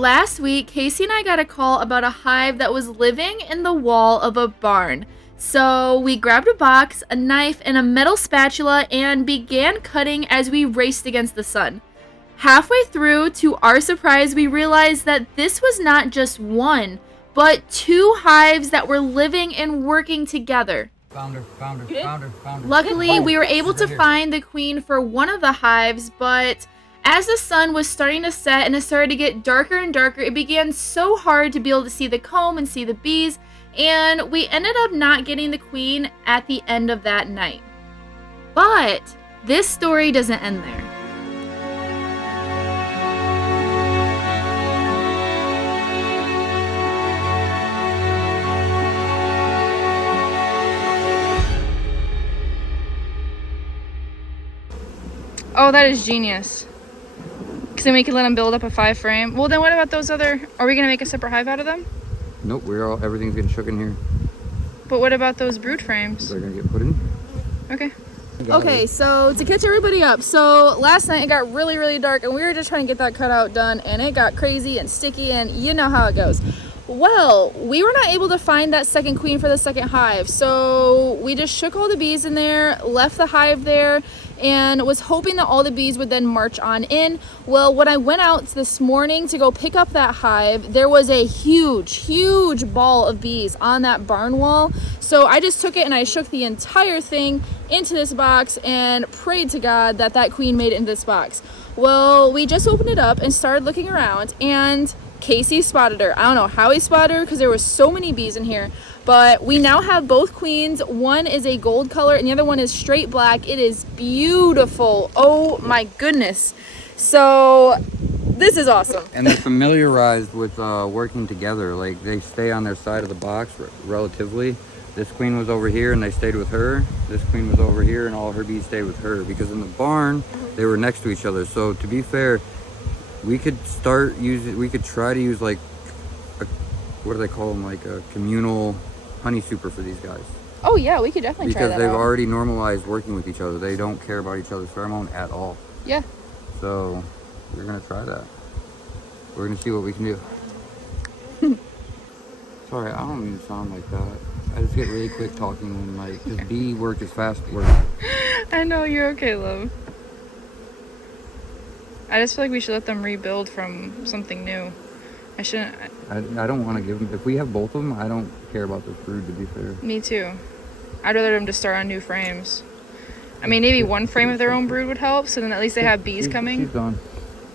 Last week, Casey and I got a call about a hive that was living in the wall of a barn. So we grabbed a box, a knife, and a metal spatula and began cutting as we raced against the sun. Halfway through, to our surprise, we realized that this was not just one, but two hives that were living and working together. Found her. Luckily, we were able to find the queen for one of the hives, but as the sun was starting to set and it started to get darker and darker, it began so hard to be able to see the comb and see the bees, and we ended up not getting the queen at the end of that night. But this story doesn't end there. Oh, that is genius. Because then we can let them build up a 5 frame. Well, then what about those other... Are we going to make a separate hive out of them? Nope, everything's getting shook in here. But what about those brood frames? They're going to get put in. Okay. Okay, so to catch everybody up. So last night it got really, really dark and we were just trying to get that cutout done and it got crazy and sticky and you know how it goes. Well, we were not able to find that second queen for the second hive. So we just shook all the bees in there, left the hive there, and was hoping that all the bees would then march on in. Well, when I went out this morning to go pick up that hive, there was a huge ball of bees on that barn wall. So I just took it and I shook the entire thing into this box and prayed to God that that queen made it into this box. Well, we just opened it up and started looking around and Casey spotted her. I don't know how he spotted her because there was so many bees in here, but we now have both queens. One is a gold color and the other one is straight black. It is beautiful. Oh my goodness. So this is awesome. And they're familiarized with working together. Like they stay on their side of the box relatively. This queen was over here and they stayed with her. This queen was over here and all her bees stayed with her because in the barn they were next to each other. So to be fair, we could try to use like what do they call them, like a communal honey super for these guys. Oh yeah, we could definitely try that. Because they've already normalized working with each other. They don't care about each other's pheromone at all. Yeah. So we're gonna try that. We're gonna see what we can do. Sorry, I don't mean to sound like that. I just get really quick talking when like, cause bee work is fast work. I know, you're okay, love. I just feel like we should let them rebuild from something new. I shouldn't... I don't want to give them... If we have both of them, I don't care about this brood, to be fair. Me too. I'd rather them just start on new frames. I mean, maybe one frame of their own brood would help, so then at least they have bees coming. She's gone.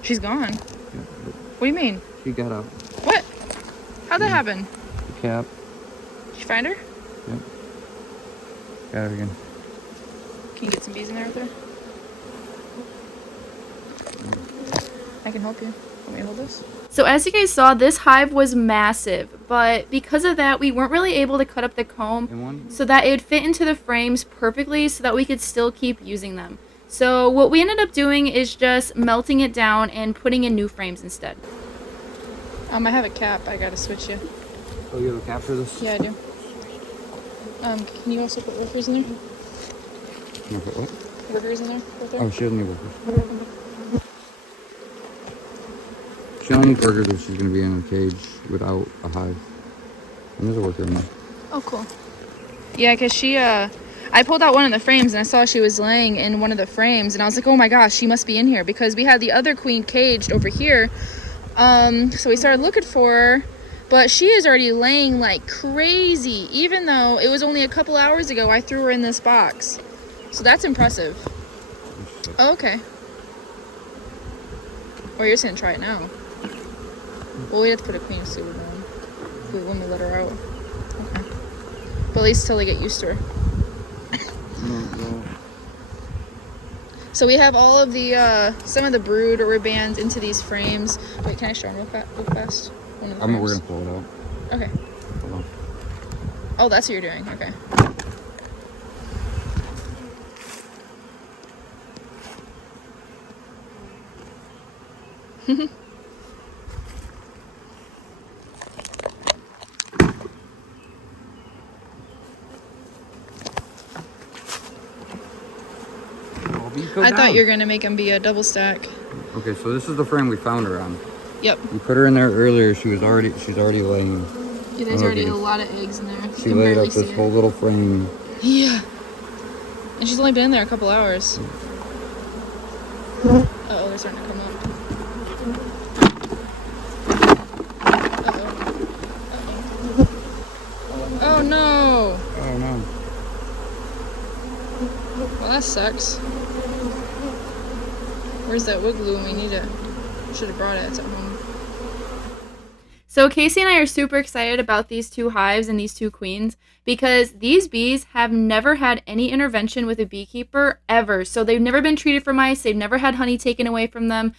She's gone? Yeah, what do you mean? She got out. What? How'd that happen? The cap. Did you find her? Yep. Got her again. Can you get some bees in there with her? I can help you. Want me to hold this? So as you guys saw, this hive was massive, but because of that, we weren't really able to cut up the comb so that it would fit into the frames perfectly so that we could still keep using them. So what we ended up doing is just melting it down and putting in new frames instead. I have a cap. I gotta switch you. Oh, you have a cap for this? Yeah, I do. Can you also put workers in there? You put what? Workers in there? Right there? Oh, she doesn't need workers. She only needs workers if she's going to be in a cage without a hive. And there's a worker in there. Oh, cool. Yeah, because she, I pulled out one of the frames and I saw she was laying in one of the frames and I was like, oh my gosh, she must be in here because we had the other queen caged over here. So we started looking for her, but she is already laying like crazy, even though it was only a couple hours ago I threw her in this box. So that's impressive. Oh, okay. Or you're just going to try it now. Well, we have to put a queen of seaweed on when we let her out. Okay. But at least till they get used to her. So we have all of the, some of the brood or bands into these frames. Wait, can I show them real fast? One of the frames? We're going to pull it out. Okay. Hold on. Oh, that's what you're doing. Okay. I thought you were going to make them be a double stack. Okay, so this is the frame we found her on. Yep. You put her in there earlier. She's already laying. Yeah, there's already a lot of eggs in there. She laid up this whole little frame. Yeah. And she's only been in there a couple hours. Uh-oh, they're starting to come up. Oh no! Oh no. Well, that sucks. Where's that wood glue when we need it? Should have brought it. It's at home. So Casey and I are super excited about these two hives and these two queens because these bees have never had any intervention with a beekeeper ever. So they've never been treated for mice. They've never had honey taken away from them.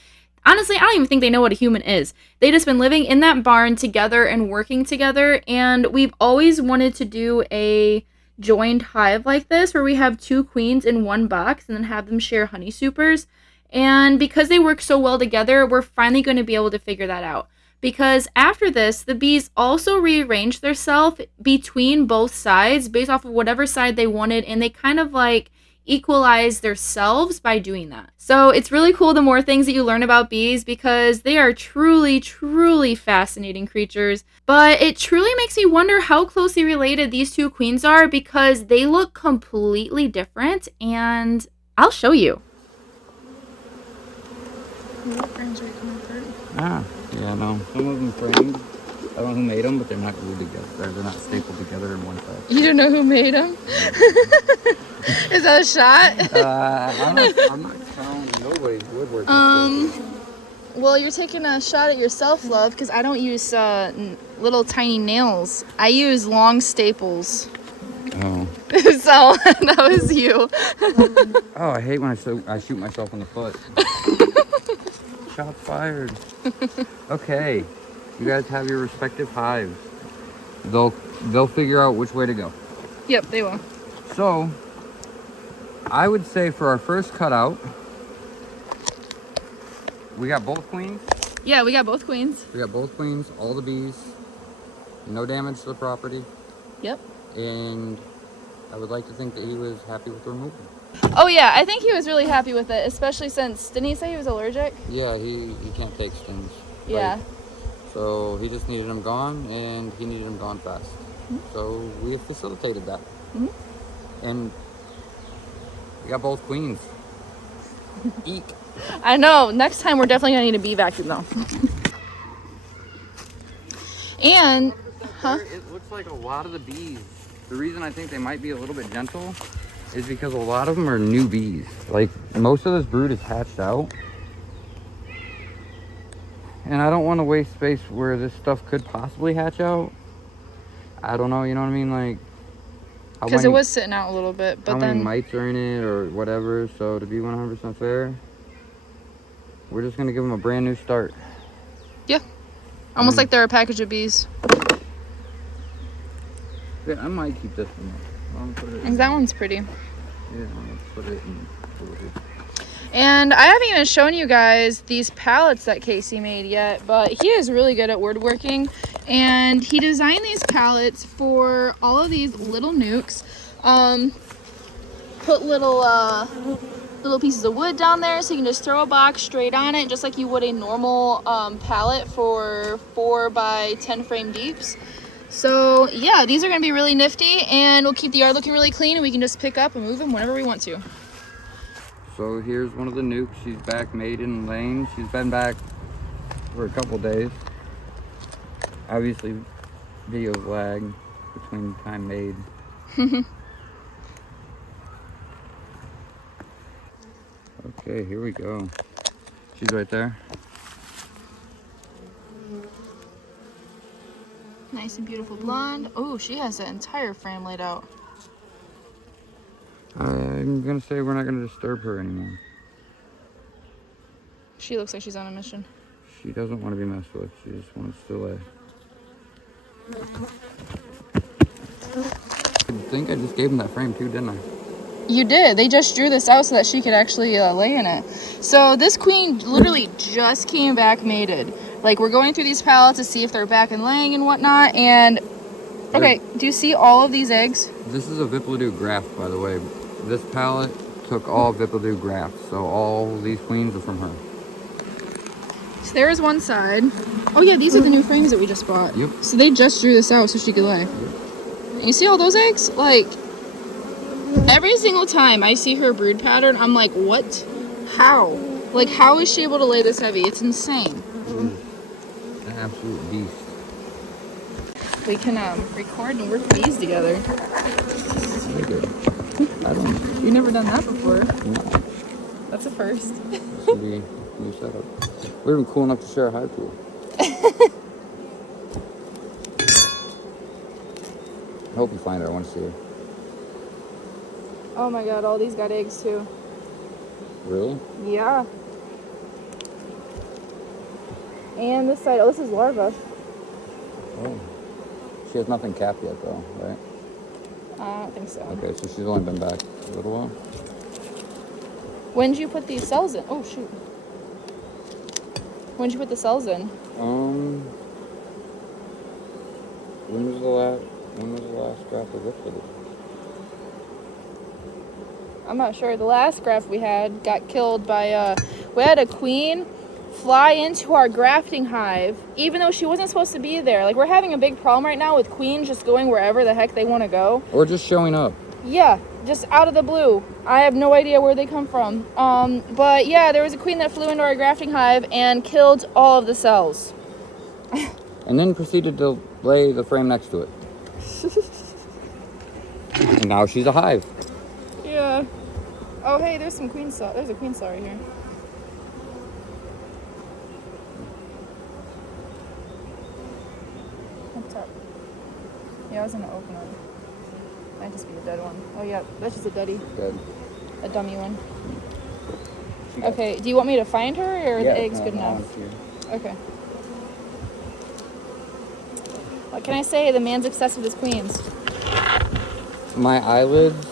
Honestly, I don't even think they know what a human is. They've just been living in that barn together and working together. And we've always wanted to do a joined hive like this where we have two queens in one box and then have them share honey supers. And because they work so well together, we're finally going to be able to figure that out. Because after this, the bees also rearranged themselves between both sides based off of whatever side they wanted, and they kind of like equalize themselves by doing that. So it's really cool the more things that you learn about bees because they are truly, truly fascinating creatures. But it truly makes me wonder how closely related these two queens are because they look completely different, and I'll show you. Ah, yeah, no. Some of them framed. I don't know who made them, but they're not glued together. They're not stapled together in one side. You don't know who made them? Is that a shot? I'm not counting nobody's woodworking. Well, you're taking a shot at yourself, love, because I don't use little tiny nails. I use long staples. Oh. So that was you. Oh, I hate when I shoot myself in the foot. Shots fired. Okay, you guys have your respective hives. They'll figure out which way to go. Yep, they will. So, I would say for our first cutout, we got both queens. Yeah, we got both queens. We got both queens, all the bees, no damage to the property. Yep. And I would like to think that he was happy with the removal. Oh yeah, I think he was really happy with it, especially since, didn't he say he was allergic? Yeah, he can't take stings. Yeah. So he just needed them gone, and he needed them gone fast. Mm-hmm. So we have facilitated that. Mm-hmm. And we got both queens. Eek. I know. Next time we're definitely gonna need a bee vacuum though. And, huh? It looks like a lot of the bees. The reason I think they might be a little bit gentle is because a lot of them are new bees. Like, most of this brood is hatched out. And I don't want to waste space where this stuff could possibly hatch out. I don't know, you know what I mean? Like, because it was sitting out a little bit, but how then many mites are in it or whatever. So to be 100% fair, we're just going to give them a brand new start. Yeah. Almost like they're a package of bees. Yeah, I might keep this one. That one's pretty. Yeah, I'll put it in. And I haven't even shown you guys these pallets that Casey made yet, but he is really good at woodworking. And he designed these pallets for all of these little nukes. Put little pieces of wood down there so you can just throw a box straight on it, just like you would a normal pallet for 4 by 10 frame deeps. So yeah, these are going to be really nifty, and we'll keep the yard looking really clean, and we can just pick up and move them whenever we want to. So here's one of the nukes. She's back made and laying. She's been back for a couple days. Obviously, videos lag between time made. Okay, here we go. She's right there. Nice and beautiful blonde. Oh, she has the entire frame laid out. I'm gonna say we're not gonna disturb her anymore. She looks like she's on a mission. She doesn't want to be messed with. She just wants to lay. I think I just gave him that frame too, didn't I? You did. They just drew this out so that she could actually lay in it. So this queen literally just came back mated. Like, we're going through these pallets to see if they're back and laying and whatnot. And okay, do you see all of these eggs? This is a Viplodew graft, by the way. This pallet took all Viplodew grafts, so all these queens are from her. There is one side. Oh yeah, these are the new frames that we just bought. Yep. So they just drew this out so she could lay. Yep. You see all those eggs? Like, every single time I see her brood pattern, I'm like, what? How? Like, how is she able to lay this heavy? It's insane. An absolute beast. We can record and work bees together. Very good. I don't. You've never done that before. No. That's a first. This would be a new setup. We're even cool enough to share a hive pool. I hope you find her. I want to see her. Oh my god, all these got eggs too. Really? Yeah. And this side, oh, this is larva. Oh. She has nothing capped yet, though, right? I don't think so. Okay, so she's only been back a little while. When did you put these cells in? Oh shoot. When did you put the cells in? When was the last graph of this? I'm not sure. The last graph we had got killed by, we had a queen fly into our grafting hive, even though she wasn't supposed to be there. Like, we're having a big problem right now with queens just going wherever the heck they want to go. Or just showing up. Yeah, just out of the blue. I have no idea where they come from. But yeah, there was a queen that flew into our grafting hive and killed all of the cells. And then proceeded to lay the frame next to it. And now she's a hive. Yeah. Oh, hey, there's some queen cell. There's a queen cell right here. Up top. Yeah, I was gonna open it. Might just be a dead one. Oh yeah, that's just a deadie. Good. A dummy one. Okay, do you want me to find her, or are the eggs good enough? Okay. What can I say? The man's obsessed with his queens. My eyelids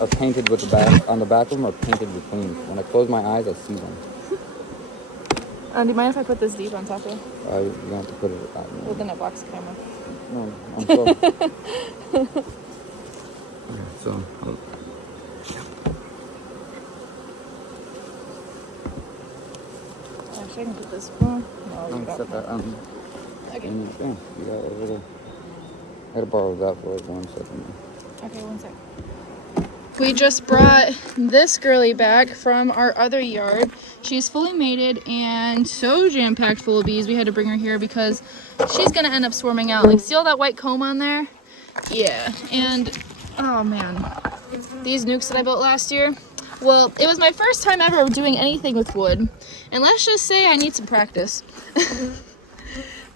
are painted with the back, on the back of them are painted with queens. When I close my eyes, I see them. Do you mind if I put this deep on top of? You don't have to put it at me. Well, then it blocks the camera. No, I'm sorry. Okay, so, Actually, I can put this. No, you got set that Okay. in your thing. You got a little. I gotta borrow that for like 1 second. Okay, 1 sec. We just brought this girly back from our other yard. She's fully mated and so jam-packed full of bees. We had to bring her here because she's gonna end up swarming out. Like, see all that white comb on there? Yeah, and oh man, these nukes that I built last year. Well, it was my first time ever doing anything with wood, and let's just say I need some practice.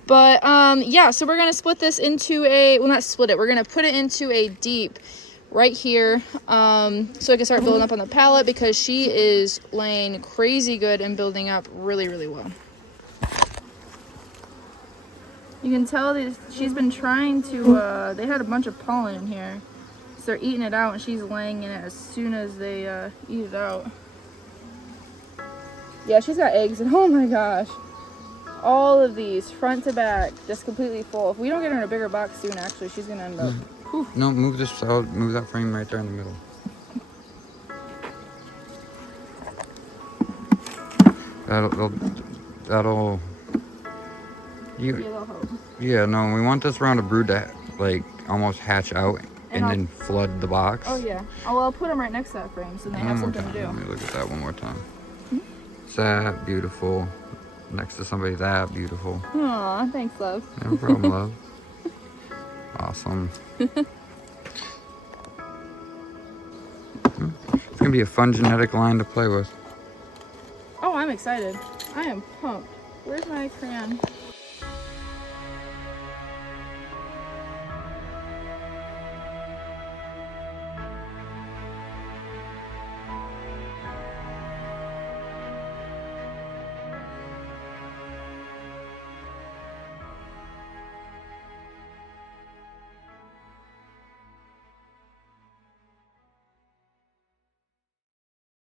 But yeah, so we're gonna split this into a, well, not split it, we're gonna put it into a deep right here, so I can start building up on the pallet, because she is laying crazy good and building up really, really well. You can tell that she's been trying to, they had a bunch of pollen in here, so they're eating it out, and she's laying in it as soon as they eat it out. Yeah, she's got eggs, and oh my gosh, all of these, front to back, just completely full. If we don't get her in a bigger box soon, actually, she's gonna end up... Whew. No, move this out. Move that frame right there in the middle. That'll. Yeah, no, we want this round of brood to like almost hatch out and then flood the box. Oh yeah. Oh well, I'll put them right next to that frame so they have something to do. Let me look at that one more time. It's that beautiful. Next to somebody that beautiful. Aw, thanks, love. No problem, love. Awesome. It's gonna be a fun genetic line to play with. Oh, I'm excited. I am pumped. Where's my crayon?